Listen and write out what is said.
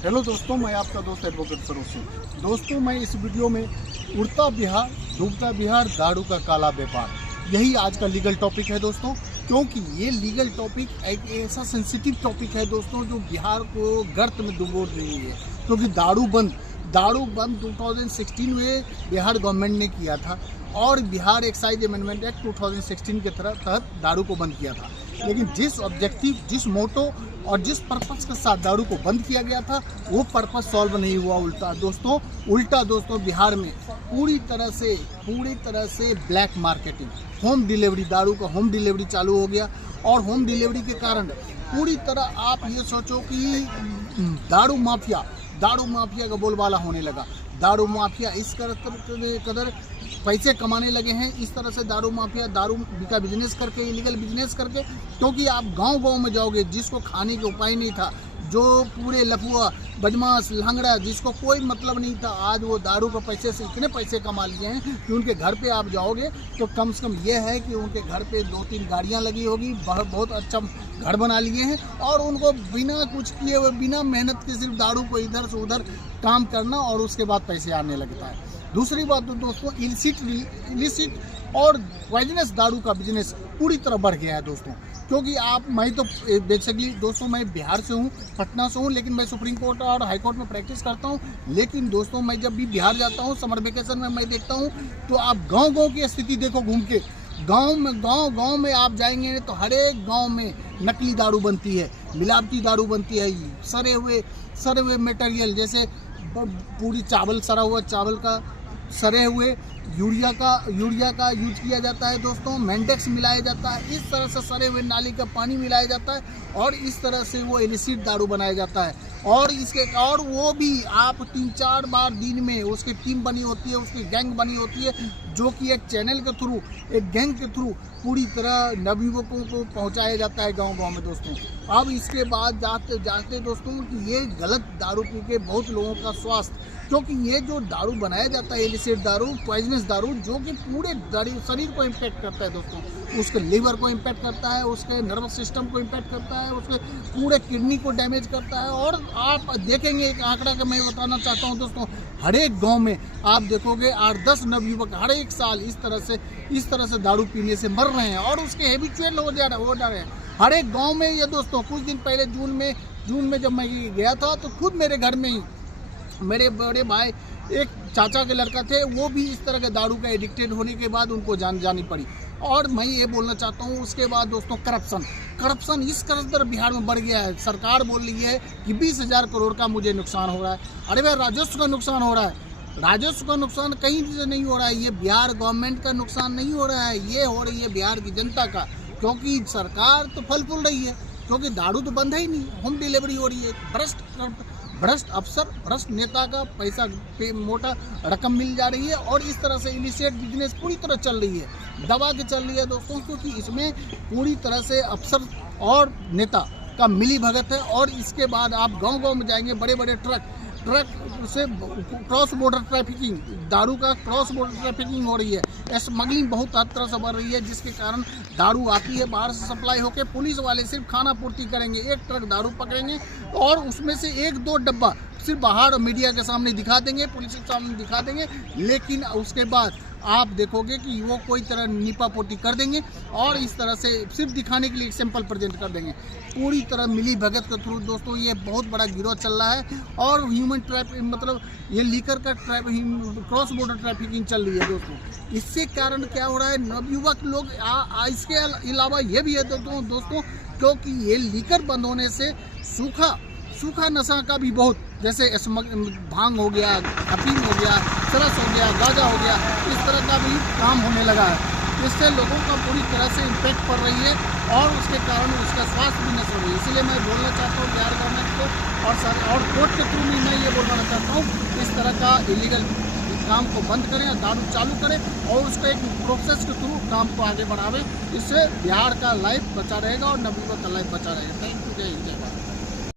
Hello दोस्तों, मैं आपका दोस्त एडवोकेट सरोज सिंह। दोस्तों, मैं इस वीडियो में उड़ता बिहार डूबता बिहार दारू का काला व्यापार, यही आज का लीगल टॉपिक है दोस्तों। क्योंकि ये लीगल टॉपिक एक ऐसा सेंसिटिव टॉपिक है दोस्तों जो बिहार को गर्त में डुबो रही है। क्योंकि दारू बंद 2016 में बिहार गवर्नमेंट ने किया था और बिहार एक्साइज अमेंडमेंट एक्ट 2016 के तहत दारू को बंद किया था। लेकिन जिस ऑब्जेक्टिव, जिस मोटो और जिस पर्पस के साथ दारू को बंद किया गया था वो पर्पस सॉल्व नहीं हुआ। उल्टा दोस्तों बिहार में पूरी तरह से ब्लैक मार्केटिंग, होम डिलीवरी, दारू का होम डिलीवरी चालू हो गया। और होम डिलीवरी के कारण पूरी तरह आप ये सोचो कि दारू माफिया का बोलबाला होने लगा। दारू माफिया इस कदर पैसे कमाने लगे हैं, इस तरह से दारू माफिया दारू का बिजनेस करके, इलीगल बिजनेस करके। क्योंकि आप गांव में जाओगे, जिसको खाने के उपाय नहीं था, जो पूरे लफुआ बदमाश लंगड़ा, जिसको कोई मतलब नहीं था, आज वो दारू के पैसे से इतने पैसे कमा लिए हैं कि उनके घर पे आप जाओगे तो कम से कम ये है कि उनके घर पे 2-3 गाड़ियां लगी होगी, बहुत अच्छा घर बना लिए हैं। और उनको बिना कुछ किए हुए, बिना मेहनत के सिर्फ दारू को इधर से उधर काम करना और उसके बाद पैसे आने लगता है। दूसरी बात तो दोस्तों, इलिसिट और पॉइजनस दारू का बिजनेस पूरी तरह बढ़ गया है दोस्तों। क्योंकि मैं तो बेसिकली दोस्तों मैं बिहार से हूँ, पटना से हूँ, लेकिन मैं सुप्रीम कोर्ट और हाई कोर्ट में प्रैक्टिस करता हूँ। लेकिन दोस्तों मैं जब भी बिहार जाता हूँ समर वेकेशन में, मैं देखता हूँ तो आप गांव की स्थिति देखो घूम के। गांव में आप जाएंगे तो हर एक गांव में नकली दारू बनती है, मिलावटी दारू बनती है। सरे हुए मटेरियल, जैसे पूरी सरा हुआ चावल का सरे हुए यूरिया का यूज किया जाता है दोस्तों। मेंडेक्स मिलाया जाता है, इस तरह से सरे हुए नाली का पानी मिलाया जाता है और इस तरह से वो इलिसिट दारू बनाया जाता है। और वो भी आप 3-4 बार दिन में उसकी टीम बनी होती है, उसकी गैंग बनी होती है, जो कि एक चैनल के थ्रू, एक गैंग के थ्रू पूरी तरह नवयुवकों को पहुंचाया जाता है गांव में दोस्तों। अब इसके बाद जाते दोस्तों कि ये गलत दारू पी के बहुत लोगों का स्वास्थ्य, क्योंकि ये जो दारू बनाया जाता है इलिसिट दारू, पॉइजनस दारू, जो कि पूरे शरीर को इम्पैक्ट करता है दोस्तों। उसके लीवर को इम्पैक्ट करता है, उसके नर्वस सिस्टम को इम्पैक्ट करता है, उसके पूरे किडनी को डैमेज करता है। और आप देखेंगे एक आंकड़ा का मैं बताना चाहता हूँ दोस्तों, हर एक गांव में आप देखोगे 8-10 नवयुवक हर एक साल इस तरह से दारू पीने से मर रहे हैं और उसके हैबिचुअल हो जा रहे हैं हर एक गाँव में। ये दोस्तों कुछ दिन पहले जून में जब मैं गया था तो खुद मेरे घर में ही मेरे बड़े भाई, एक चाचा के लड़का थे, वो भी इस तरह के दारू का एडिक्टेड होने के बाद उनको जानी पड़ी। और मैं ये बोलना चाहता हूँ उसके बाद दोस्तों, करप्शन इस कदर बिहार में बढ़ गया है। सरकार बोल रही है कि 20,000 करोड़ का मुझे नुकसान हो रहा है। अरे भाई, राजस्व का नुकसान हो रहा है। राजस्व का नुकसान कहीं से नहीं हो रहा है। ये बिहार गवर्नमेंट का नुकसान नहीं हो रहा है, ये हो रही है बिहार की जनता का। क्योंकि सरकार तो फल फूल रही है, क्योंकि दारू तो बंद है ही नहीं, होम डिलीवरी हो रही है। भ्रष्ट अफसर, भ्रष्ट नेता का पैसा मोटा रकम मिल जा रही है और इस तरह से इलिसिट बिजनेस पूरी तरह चल रही है, दबा के चल रही है दोस्तों। क्योंकि इसमें पूरी तरह से अफसर और नेता का मिली भगत है। और इसके बाद आप गांव में जाएंगे, बड़े ट्रक से क्रॉस बॉर्डर ट्रैफिकिंग, दारू का क्रॉस बॉर्डर ट्रैफिकिंग हो रही है। स्मगलिंग बहुत हद तरह से बढ़ रही है, जिसके कारण दारू आती है बाहर से सप्लाई होकर, पुलिस वाले सिर्फ खाना पूर्ति करेंगे, एक ट्रक दारू पकड़ेंगे और उसमें से 1-2 डब्बा सिर्फ बाहर मीडिया के सामने दिखा देंगे, पुलिस के सामने दिखा देंगे। लेकिन उसके बाद आप देखोगे कि वो कोई तरह नीपापोटी कर देंगे और इस तरह से सिर्फ दिखाने के लिए एक सैंपल प्रेजेंट कर देंगे। पूरी तरह मिली भगत के थ्रू दोस्तों ये बहुत बड़ा गिरोह चल रहा है। और ह्यूमन मतलब ये लीकर का क्रॉस बॉर्डर ट्रैफिकिंग चल रही है दोस्तों। इससे कारण क्या हो रहा है, नवयुवक लोग इसके अलावा ये भी है दोस्तों, क्योंकि ये लीकर बंद होने से सूखा नशा का भी बहुत, जैसे भांग हो गया, अफीम हो गया, चरस हो गया, गांजा हो गया, इस तरह का भी काम होने लगा है। इससे लोगों का पूरी तरह से इम्पैक्ट पड़ रही है और उसके कारण उसका स्वास्थ्य भी नष्ट हो रही है। इसीलिए मैं बोलना चाहता हूँ बिहार गवर्नमेंट को और कोर्ट के थ्रू भी मैं ये बोलना चाहता हूँ, इस तरह का इलीगल काम को बंद करें, दारू चालू करें और उसका एक प्रोसेस के थ्रू काम को आगे बढ़ावें। इससे बिहार का लाइफ बचा रहेगा और नवयुवक का लाइफ बचा रहेगा। थैंक यू, जय हिंद, जय भारत।